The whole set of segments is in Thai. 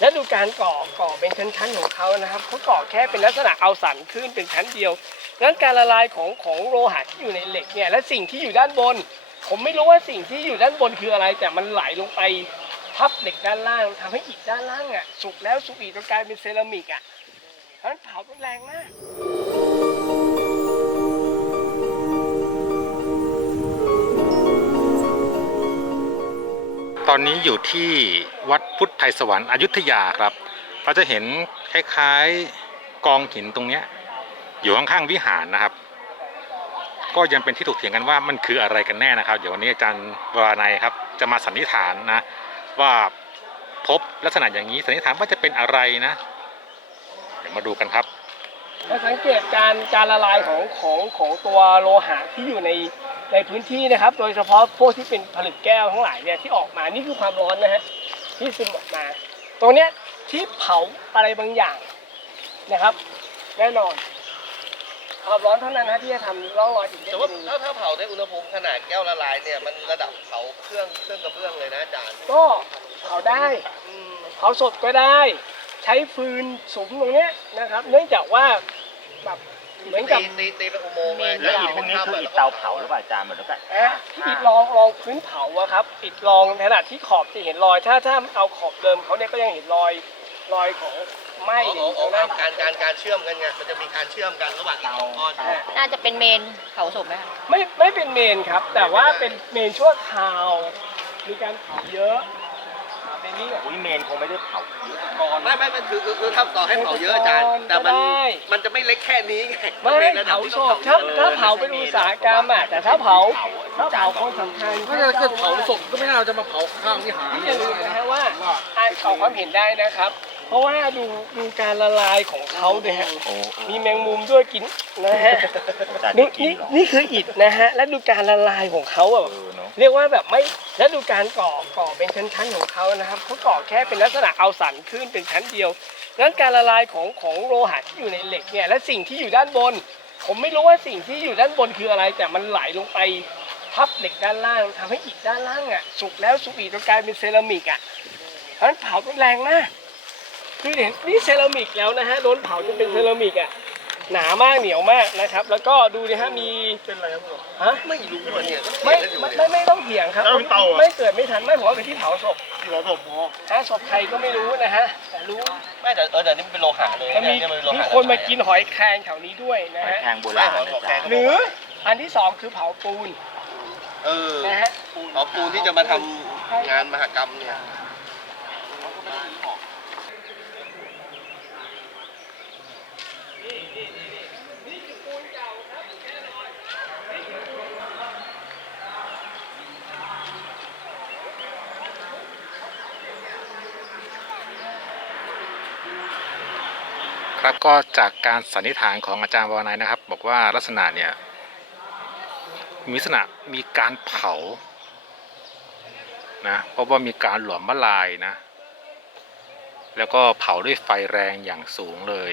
และดูการก่อก่อเป็นชั้นๆของเขานะครับเขาก่อแค่เป็นลักษณะเอาสันขึ้นเป็นชั้นเดียวงนั้นการละลายของของโลหะที่อยู่ในเหล็กเนี่ยและสิ่งที่อยู่ด้านบน ผมไม่รู้ว่าสิ่งที่อยู่ด้านบนคืออะไร แต่มันไหลลงไปทับเหล็กด้านล่างทำให้อิฐด้านล่างอะสุกแล้วสุกอีกจนกลายเป็นเซรามิกอะเพราะฉะนั้นเผารุนแรงมาก อนนี้อยู่ที่วัดพุทธไทยสวรรค์อยุธยาครับ เราจะเห็นคล้ายๆกองหินตรงเนี้ยอยู่ข้างๆวิหารนะครับ ก็ยังเป็นที่ถกเถียงกันว่ามันคืออะไรกันแน่นะครับ เดี๋ยววันนี้อาจารย์วรานัยครับ จะมาสันนิษฐานนะ ว่าพบลักษณะอย่างนี้สันนิษฐานว่าจะเป็นอะไรนะ เดี๋ยวมาดูกันครับ สังเกตการการละลายของของของตัวโลหะที่อยู่ใน ในพื้นที่นะครับ โดยเฉพาะพวกที่เป็นผลึกแก้วทั้งหลายเนี่ยที่ออกมานี่คือความร้อนนะฮะที่ซึมออกมา ตรงเนี้ยที่เผาอะไรบางอย่างนะครับ แน่นอนความร้อนเท่านั้นนะที่จะทำร่องรอยถึงได้แต่ว่าเป็นถ้าถ้าเผาในอุณหภูมิขนาดแก้วละลายเนี่ยมันระดับเผาเครื่องเครื่องกระเบื้องเลยนะอาจารย์ก็เผาได้อืมเผาสดก็ได้ ใช้ฟืนสุมตรงเนี้ยนะครับ เนื่องจากว่าแบบ เหมือนกับ ตีตีตีเป็นอุโมงค์เลยแล้วอิฐพวกนี้คืออิฐเตาเผาหรือเปล่าอาจารย์เหมือนกับนะที่อิฐรองรองพื้นเผาอะครับอิฐรองขนาดที่ขอบจะเห็นรอย ถ้าถ้าเอาขอบเดิมเขาเนี่ยก็ยังเห็นรอยรอยของไหม้อ๋อเนี่ยอ๋ออยู่ตรงนั้นการการการเชื่อมกันไงมันจะมีการเชื่อมกันระหว่างอิฐสองก้อนอ่าน่าจะเป็นเมนเผาศพไหมคะไม่ไม่เป็นเมนครับ แต่ว่าเป็นเมนชั่วคราว มีการเผาเยอะ เมนนี้ก่อนอุ้ยเมนคงไม่ได้เผาเยอะไม่ไม่มันคือคือคือทำต่อให้เผาเยอะอาจารย์ แต่มันได้มันจะไม่เล็กแค่นี้ไงไม่นนระดัเผาที่ศต้องพถ้าเยอะถ้าเผาเป็นอุตสาหกรรมอะแต่ถ้าเผาถ้าเผาคนสำคัญถ้าเกิดเผาศพก็ไม่น่าจะมาเผาข้างวิหารที่อย่าลืมนะฮะว่าอ่านออกความเห็นได้นะครับ เพราะว่าดูดูการละลายของเขาเนี่ยฮะโอ้มีแมงมุมด้วยกินนะฮะอาจารย์นี่ได้กินนี่เหรอนี่คืออิฐนะฮะ และดูการละลายของเขาอะ เออเนาะเรียกว่าแบบไม่และดูการก่อก่อเป็นชั้นๆของเขานะครับเขาก่อแค่เป็นลักษณะเอาสันขึ้นเป็นชั้นเดียวดังนั้นการละลายของของโลหะที่อยู่ในเหล็กเนี่ยและสิ่งที่อยู่ด้านบน ผมไม่รู้ว่าสิ่งที่อยู่ด้านบนคืออะไร แต่มันไหลลงไปทับเหล็กด้านล่างทำให้อิฐด้านล่างอะสุกแล้วสุกอีกจนกลายเป็นเซรามิกอะเพราะฉะนั้นเผารุนแรงมาก คือเห็นนี่เซรามิกแล้วนะฮะโดนเผาจนเป็นเซรามิกอะหนามากเหนียวมากนะครับ แล้วก็ดูดิฮะมีเป็นอะไรครับฮะไม่รู้ว่าเนี่ยก็ไม่เถียงกันอยู่ไม่เนี่ยไม่ไม่ต้องเถียงครับ แล้วเป็นเตาอะไม่เกิดไม่ทันไม่ผมว่าเป็นที่เผาศพที่เราศพพอฮะศพใครก็ไม่รู้นะฮะแต่รู้ไม่แต่เออแต่นี่มันเป็นโลหะเลยจะมีเนี่ยมันเป็นโลมีหะคนมากินหอยแครงแถวนี้ด้วยนะหอยฮะแครงโบราณอาจารย์หรืออันที่สองคือเผาปูนเออนะฮะ เอาปูนที่จะมาทำงานมหกรรมเนี่ย ครับก็จากการสันนิษฐานของอาจารย์วรนัยนะครับ บอกว่าลักษณะเนี่ยมีลักษณะมีการเผานะเพราะว่ามีการหลอมละลายนะ แล้วก็เผาด้วยไฟแรงอย่างสูงเลย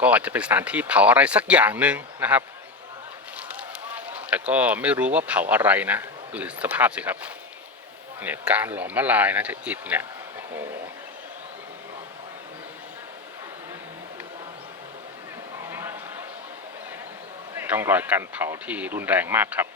ก็อาจจะเป็นสถานที่เผาอะไรสักอย่างหนึ่งนะครับ แต่ก็ไม่รู้ว่าเผาอะไรนะดูสภาพสิครับเนี่ยการหลอมละลายนะจะอิฐเนี่ยโอ้โห ร่องรอยการเผาที่รุนแรงมากครับ